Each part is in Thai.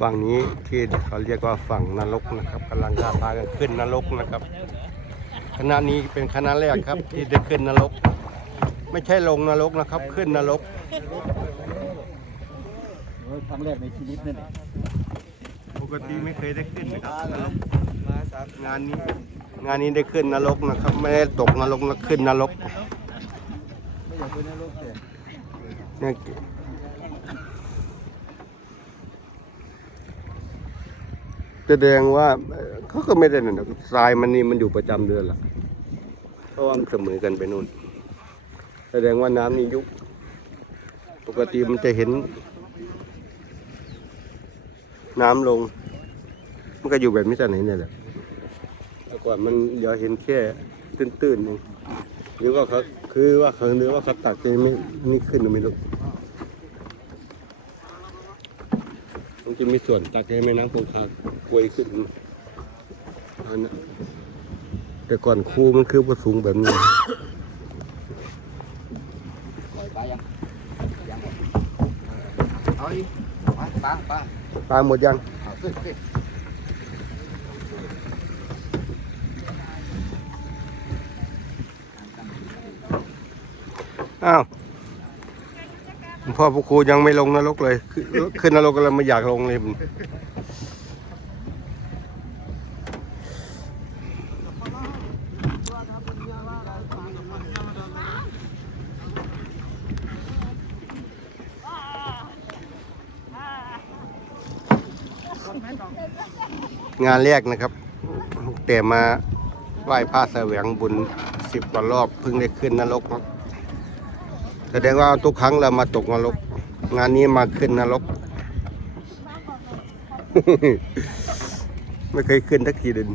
ฝั่งนี้ที่เขาเรียกว่าฝั่งนรกนะครับกำลังพากันขึ้นนรกนะครับคณะนี้เป็นคณะแรกครับ ที่ได้ขึ้นนรก ไม่ใช่ลงนรกนะครับ ขึ้นนรกครั้งแรกในชีวิตนั่นเองปกติไม่เคยได้ขึ้นนะครับนรกงานนี้ งานนี้ได้ขึ้นนรกนะครับ ไม่ได้ตกนรกนะขึ้นนรกไม่อยากเป็นนรกแต่เนี่ย แสดงว่าเขาก็ไม่ได้นั่นทรายมันนี่มันอยู่ประจำเดือนละเพราะว่ามันเสมอกันไปนู่น แสดงว่าน้ำนี่ยุบปกติมันจะเห็น น้ำลง มันก็อยู่แบบนี้แต่ไหนเนี่ยแหละแต่ก่อนมันอย่าเห็นแค่ตื้นๆเองหรือว่าเขาคือว่าเขาหรือว่าเขาตักจะไม่นี่ขึ้นหรือไม่รู้ จะมีส่วนตักให้แม่น้ำคงคากวยขึ้นอันแต่ก่อนคูมันคือประสูงแบบนี้ปลาหมดยังอ้าว พ่อพระครูยังไม่ลงนรกเลย ขึ้นขึ้นนรกก็เลยไม่อยากลงเลยมันงานแรกนะครับ แต่มาไหว้พระแสวงบุญสิบกว่ารอบเพิ่งได้ขึ้นนรกครับ แสดงว่าทุกครั้งเรามาตกนรก งานนี้มาขึ้นนรก ไม่เคยขึ้นทักทีเดิน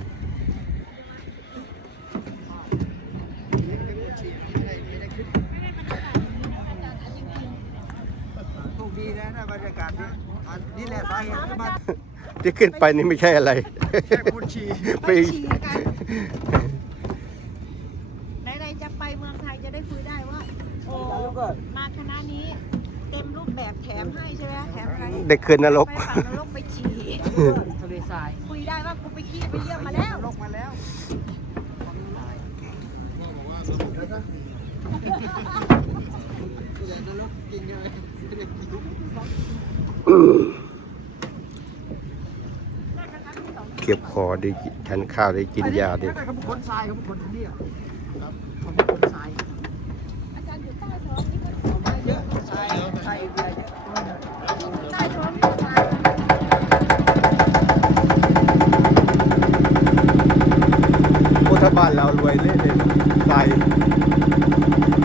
โชคดีนะนะบรรยากาศนี้อันนี่แหละสาเหตุที่มาที่ขึ้นไปนี่ไม่ใช่อะไรแค่คุณชีไป ฉี่กันไหนๆจะไปเมืองไทยจะได้คุยได้ว่า โอ้มาค ณะนี้ เต็มรูปแบบแถมให้ใช่ไหมแถมอะไรได้ขึ้นนรก ไปฝั่งนรกไปฉี่ทะเลทรายคุยได้ว่ากูไปขี้ไปเยี่ยมมาแล้วลกมาแล้วนรกจริงเลยเก็บคอได้กินทานข้าวได้กินยาได้เขาเป็นคนทรายเขาเป็นคนเนี่ยครับเขาเป็นคน พุทธบ้านเรารวยเละเลยทราย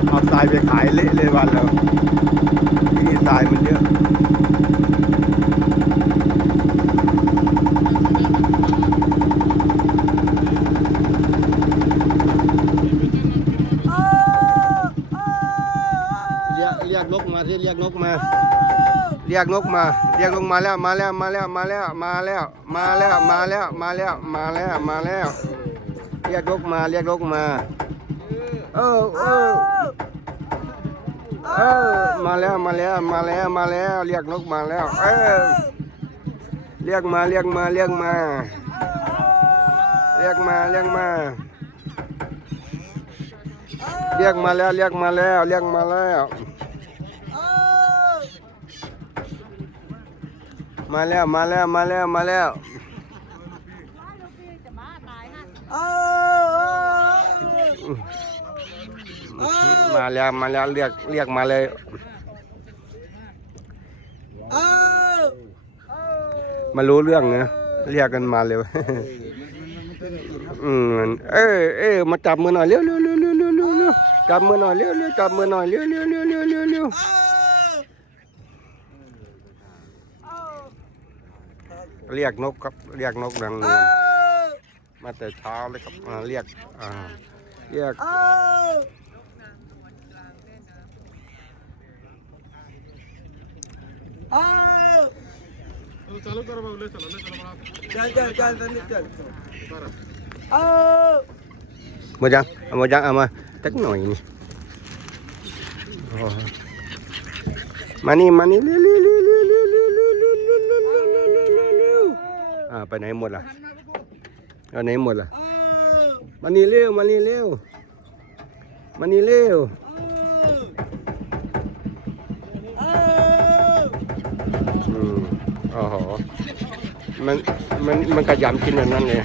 เอาทรายไปขายเละเลยบ้านเราที่นี่ทรายมันเยอะ เรียกเรียกนกมาที่ เรียกนกมา เรียกนกมา เรียกลงมาแล้ว มาแล้ว มาแล้ว มาแล้ว มาแล้ว มาแล้ว มาแล้ว มาแล้ว มาแล้ว มาแล้ว เรียกนกมา เรียกนกมา เออเออเออ มาแล้ว มาแล้ว มาแล้ว มาแล้ว เรียกนกมาแล้ว เออ เรียกมา เรียกมา เรียกมา เรียกมา เรียกมาเรียกมาแล้วเรียกมาแล้วเรียกมาแล้ว มาแล้วมาแล้วมาแล้วมาแล้วจะมาตายฮะมาแล้วมาแล้วเรียกเรียกมาเลยมารู้เรื่องนะเรียกกันมาเร็วอืมเออเออมาจับมือหน่อยเร็วเร็วเร็วเร็วเร็วเร็วเร็วจับมือหน่อยเร็วเร็วจับมือหน่อยเร็วเร็วเร็วเร็วเร็ว เรียกนกครับเรียกนกนางนวลมาแต่เช้าเลยครับมาเรียกอ่าเรียกเมาจังเมาจังเอามาตักหน่อยนี่มานี่มานี่เรื่อย ไปไหนหมดล่ะเอาไหนหมดล่ะมานี่เร็วมานี่เร็วมานี่เร็วอืมอ๋อโหมันมันมันกระยำกินแบบนั้นเลย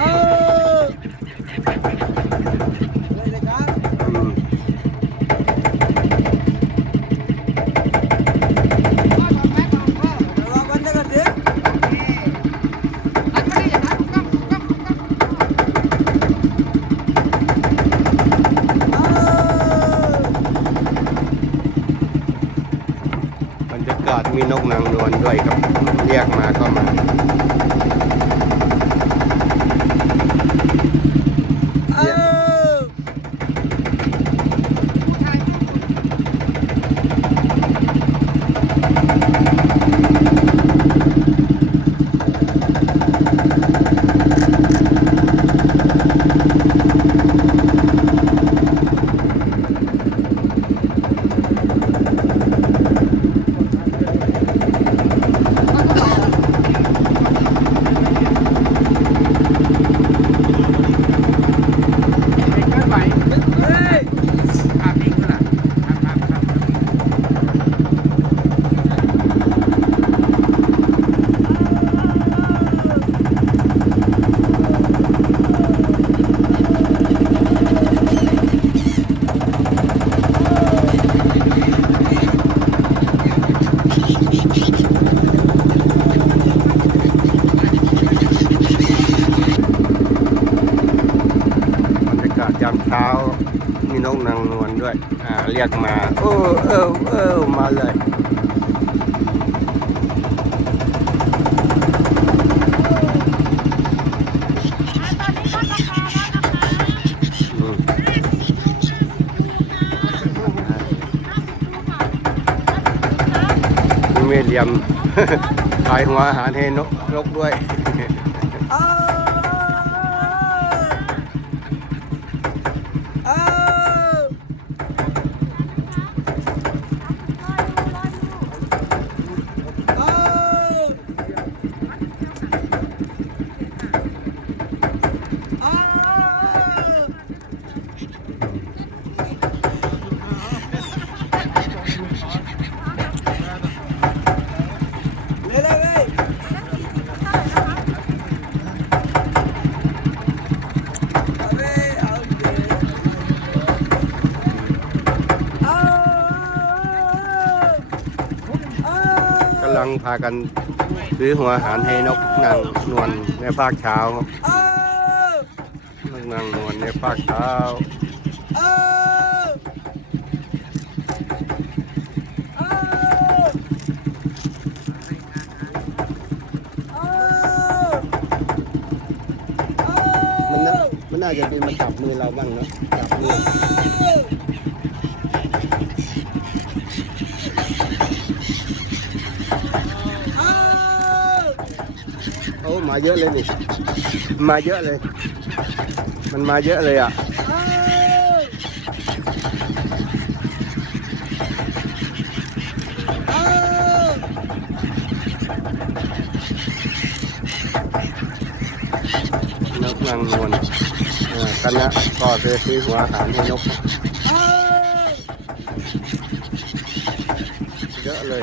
อืม บรรยากาศมีนกนางนวลด้วยครับ เรียกมาก็มา บรรยากาศยามเช้า มีนกนางนวลด้วย อ่า เรี ยกมาเออเออเออมาเลยอืมมีเมเหลียมขายหัวอาหารให้นกนกด้วย กำลังพากัน ซื้อหัวอาหารให้นกนางนวลในภาคเช้าครับนกนางนวลในภาคเช้ามันน่ามันน่าจะบินมาจับมือเราบ้างเนาะจับมือโอ้ มาเยอะเลยนี่ มาเยอะเลย มันมาเยอะเลยอะนกนางนวลเอ่อคณะก็จะซื้อหัวอาหารให้นก เยอะเลย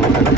Thank you.